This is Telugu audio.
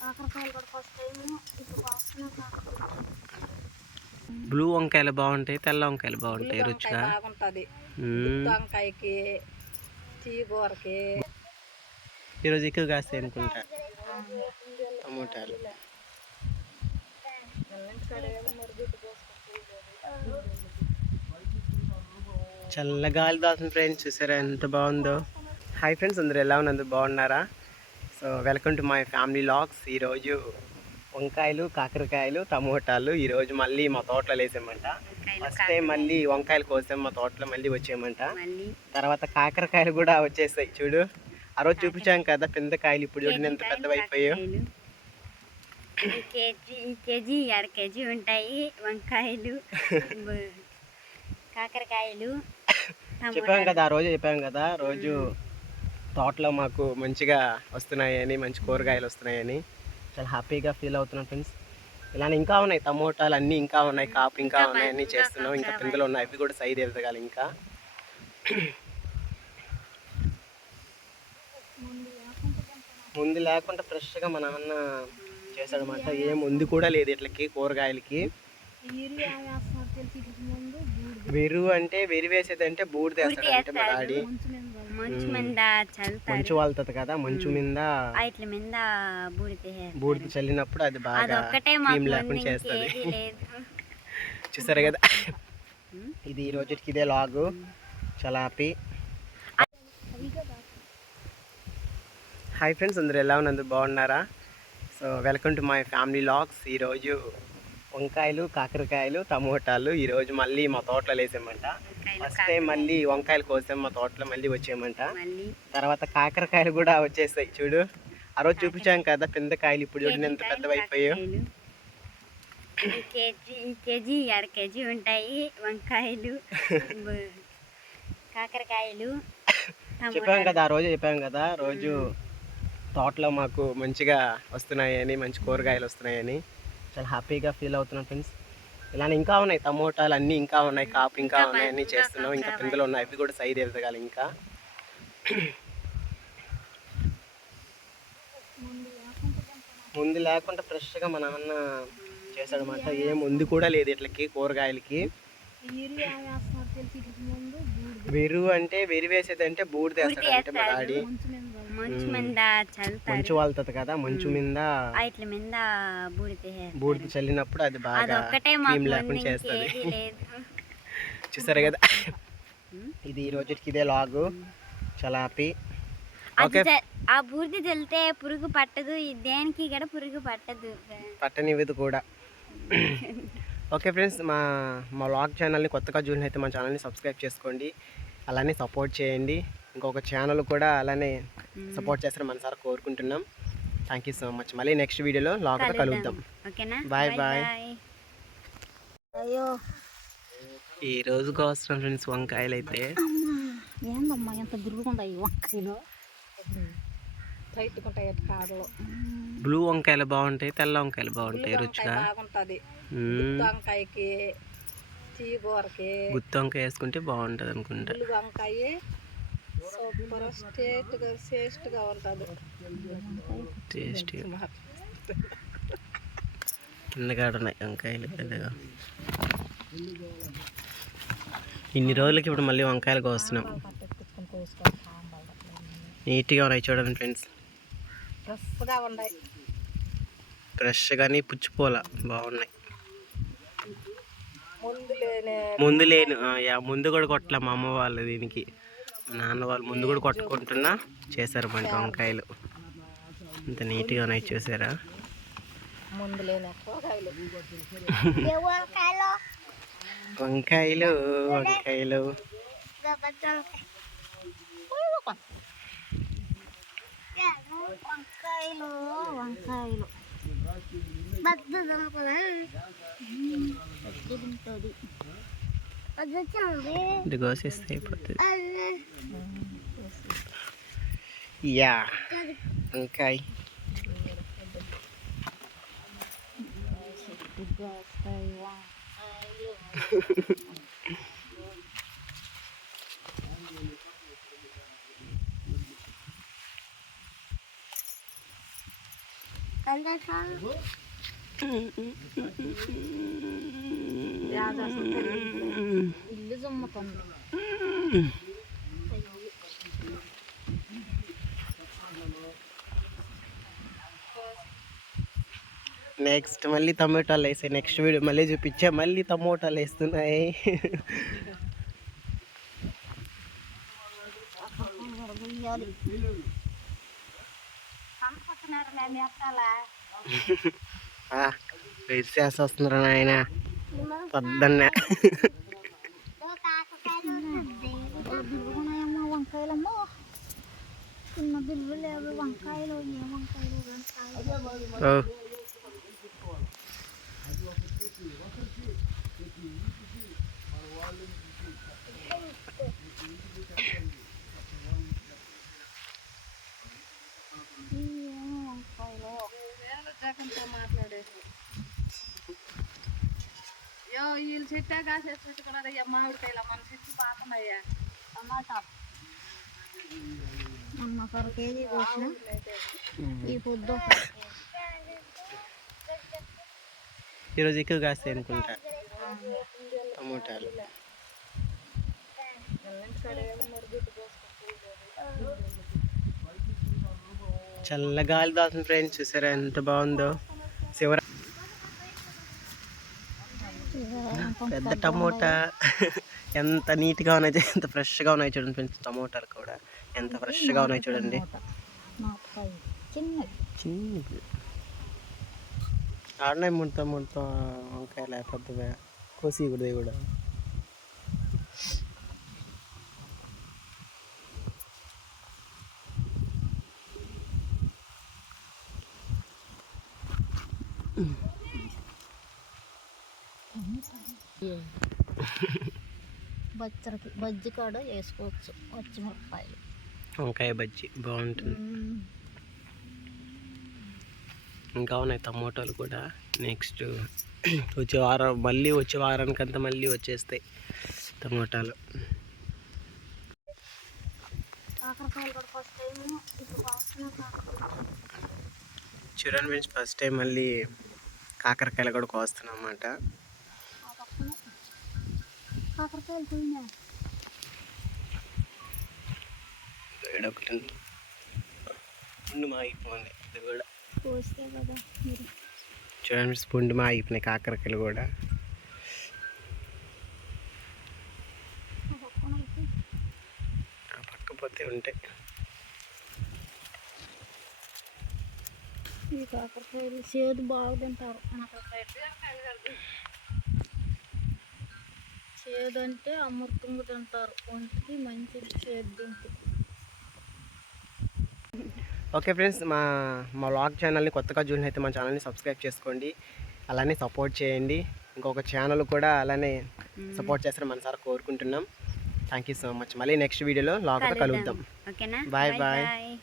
కాకరకాయలు కూడా ఫస్ట్ టైం ఇప్పుడు వస్తున్నాం కాకరకాయలు బ్లూ వంకాయలు బాగుంటాయి తెల్ల వంకాయలు బాగుంటాయి రుచిగా. బాగుంటది. వంకాయకి ఈరోజు ఎక్కువ కాస్తాయి అనుకుంటా. టమోటాలు. చల్ల గాలి దాల్సిన ఫ్రెండ్స్ చూసారా ఎంత బాగుందో? హాయ్ ఫ్రెండ్స్ అందరు ఎలా ఉన్నారు? బాగున్నారా? So welcome to my family vlogs. ఈరోజు వంకాయలు కాకరకాయలు టమోటాలు ఈరోజు మళ్ళీ మా తోటలో వేసామంట ఫస్ట్ టైం మళ్ళీ వంకాయలు కోసాం మా తోటలో మళ్ళీ వచ్చామంట మళ్ళీ. తర్వాత కాకరకాయలు కూడా వచ్చేసాయి చూడు. ఆ రోజు చూపించాం కదా పిందకాయలు ఇప్పుడు చూడండి ఎంత పెద్దవి అయిపోయాయో ఈ కేజీ అర కేజీ ఉంటాయి వంకాయలు కాకరకాయలు చెప్పాం కదా ఆ రోజు చెప్పాం కదా రోజు తోటలో మాకు మంచిగా వస్తున్నాయని మంచి కూరగాయలు వస్తున్నాయని చాలా హ్యాపీగా ఫీల్ అవుతున్నాం ఫ్రెండ్స్. ఇలానే ఇంకా ఉన్నాయి టమోటాలు అన్నీ ఇంకా ఉన్నాయి కాపు ఇంకా ఉన్నాయి అన్నీ చేస్తున్నాం. ఇంకా పిందెలు ఉన్నాయి అవి కూడా సైడ్ ఎదగాలి ఇంకా. ముందు లేకుండా ఫ్రెష్గా మా నాన్న చేశాడనమాట ఏ ముందు కూడా లేదు ఇట్లకి కూరగాయలకి. వెరు అంటే వెరి వేసేది అంటే బూడిద వేస్తాడంటే మా డాడీ. మంచు మీద మంచు మీద చల్లుతారు. మంచు వాళ్తుంది కదా మంచు మీద ఇట్ల మీద బూడిద బూడిద చల్లినప్పుడు అది బాగా క్రీమ్ లేకుండా చేస్తుంది. చూసారు కదా? ఇది ఈ రోజుకి ఇదే లాగు. చాలా హ్యాపీ. హాయ్ ఫ్రెండ్స్ అందరు ఎలా ఉన్నారు? బాగున్నారా? So welcome to my family vlogs. ఈరోజు వంకాయలు కాకరకాయలు టమోటాలు ఈరోజు మళ్ళీ మా తోటలో వేసామంట ఫస్ట్ టైం మళ్ళీ వంకాయలు కోసాం మా తోటలో మళ్ళీ వచ్చామంట మళ్ళీ. తర్వాత కాకరకాయలు కూడా వచ్చేసాయి చూడు. ఆ రోజు చూపించాం కదా పిందకాయలు ఇప్పుడు చూడండి ఎంత పెద్దవి అయిపోయాయో కాయలు. ఈ కేజీ అర కేజీ ఉంటాయి వంకాయలు కాకరకాయలు చెప్పాం కదా ఆ రోజు చెప్పాం కదా రోజు తోటలో మాకు మంచిగా వస్తున్నాయని మంచి కూరగాయలు వస్తున్నాయని. చాలా హ్యాపీగా ఫీల్ అవుతున్నాం ఫ్రెండ్స్. ఇలానే ఇంకా ఉన్నాయి టమోటాలు అన్నీ ఇంకా ఉన్నాయి కాపు ఇంకా ఉన్నాయి అన్నీ చేస్తున్నాం. ఇంకా పిందెలు ఉన్నాయి అవి కూడా సైడ్ ఎదగాలి ఇంకా. ముందు లేకుండా ఫ్రెష్గా మా నాన్న చేశాడనమాట ఏ ముందు కూడా లేదు ఇట్లకి కూరగాయలకి. వెరు అంటే వెరి వేసేది అంటే బూడిద మా డాడీ. మంచు మీద. మంచు మీద చల్లుతారు మంచు వాళ్తుంది కదా మంచు మీద ఇట్ల మీద బూడిద బూడిద చల్లినప్పుడు అది బాగా క్రీమ్ లేకుండా చేస్తుంది. చూసారు కదా? ఇది ఈ రోజుకి ఇదే లాగు. చాలా హ్యాపీ అది ఓకే. జ- ఆ బూడిద జల్లితే పురుగు పట్టదు. దేనికి కూడా పురుగు పట్టదు. పట్టనివ్వదు కూడా. ఓకే ఫ్రెండ్స్ మా మా వ్లాగ్ ఛానల్ని కొత్తగా చూసిన అయితే మా ఛానల్ని సబ్స్క్రైబ్ చేసుకోండి. అలానే సపోర్ట్ చేయండి. ఇంకొక ఛానల్ కూడా అలానే సపోర్ట్ చేస్తారని మనసారా కోరుకుంటున్నాం. థ్యాంక్ యూ సో మచ్ మళ్ళీ నెక్స్ట్ వీడియోలో లాగ్తో కలుద్దాం. ఓకేనా? Bye bye. అయ్యో. ఈ రోజు కోసం ఫ్రెండ్స్ వంకాయలు అయితే ఏందమ్మా ఎంత వంకాయలు. బ్లూ వంకాయలు బాగుంటాయి తెల్ల వంకాయలు బాగుంటాయి రుచిగా. బాగుంటది. వంకాయకి గుత్తి వంకాయ వేసుకుంటే బాగుంటుంది అనుకుంటా. పుల్లి వంకాయ. సూపర్ టేస్ట్గా టేస్ట్గా ఉంటుంది. టేస్టీ. కింద కాడ ఉన్నాయి వంకాయలు పెద్దగా. ఇన్ని రోజులకి ఇప్పుడు మళ్ళీ వంకాయలు కోస్తున్నాం నీట్గా ఉన్నాయి చూడండి ఫ్రెండ్స్. ఫ్రెష్గా ఉన్నాయి. ఫ్రెష్ కానీ పుచ్చిపోల బాగున్నాయి. ముందు లేని ముందు కూడా కొట్టలే మా అమ్మ వాళ్ళు దీనికి. నాన్న వాళ్ళు ముందు కూడా కొట్టుకుంటున్నా చేశారు మంట వంకాయలు. ఇంత నీట్గా ఉన్నాయి చూసారా? వంకాయలు? వంకాయలు వంకాయలు వంకాయలు వంకాయలు ఇది కోసేస్తే అయిపోతుంది యా వంకాయ ఇల్లు నెక్స్ట్ మళ్ళీ టమోటాలు వేసాయి. నెక్స్ట్ వీడియో మళ్ళీ చూపించా. మళ్ళీ టమోటాలు వేస్తున్నాయి. వేసేసి వస్తున్నారు నాయన పొద్దున్నే వంకాయలమ్మో చిన్న బిల్లు లేవు వంకాయలు ఏ వంకాయలు వంకాయలు ఓ. ఏమో వంకాయలు యో వీళ్ళు చెట్టే కాసేసి కూడా మామిడికాయలు మన చెట్టు పాతనయ్యా టమాటా. మొన్న ఒక కేజీ కోసిన ఈ పొద్దు. ఈరోజు ఎక్కువ కాస్తాయి అనుకుంటా. టమోటాలు. చల్లగాలి దాల్చిన ఫ్రెండ్స్. చూసారా ఎంత బాగుందో? పెద్ద టమోటా. ఎంత నీట్గా ఉన్నాయి ఎంత ఫ్రెష్గా ఉన్నాయి చూడండి ఫ్రెండ్స్ టమోటాలు కూడా. ఎంత ఫ్రెష్గా ఉన్నాయి చూడండి. చిన్నది ఆడనే ముడతా ముడతా వంకాయ లేకపోతే కోసి కూడా ఇవి కూడా బచ్చరకి బజ్జి కాడ వేసుకోవచ్చు. పచ్చిమిరపకాయలు వంకాయ బజ్జి బాగుంటుంది. ఇంకా ఉన్నాయి టమోటాలు కూడా. నెక్స్ట్ వచ్చే వారం మళ్ళీ వచ్చే వారానికంతా మళ్ళీ వచ్చేస్తాయి టమోటాలు. చూడండి ఫ్రెండ్స్ ఫస్ట్ టైం మళ్ళీ కాకరకాయలు కూడా కోస్తున్నాం అన్నమాట కాకరకాయలు పోయినాయి ఒకటి పుండు మాగిపోయింది. ఇది కూడా. కోస్తే కదా మీరు. చూడండి పుండు మాగిపోయినాయి కాకరకాయలు కూడా. ఆ పక్కన అయితే. ఆ పక్క పోతే ఉంటాయి. ఈ కాకరకాయలు చేదు బాగా తింటారు చేదు అంటే అమృతంగా తింటారు ఒంటికి మంచిది చేదు తింటే ఓకే ఫ్రెండ్స్ మా మా వ్లాగ్ ఛానల్ని కొత్తగా చూసిన అయితే మా ఛానల్ని సబ్స్క్రైబ్ చేసుకోండి. అలానే సపోర్ట్ చేయండి. ఇంకొక ఛానల్ కూడా అలానే సపోర్ట్ చేస్తారని మనసారా కోరుకుంటున్నాం. థ్యాంక్ యూ సో మచ్ మళ్ళీ నెక్స్ట్ వీడియోలో లాగ్తో కలుద్దాం. ఓకేనా? Bye bye. బాయ్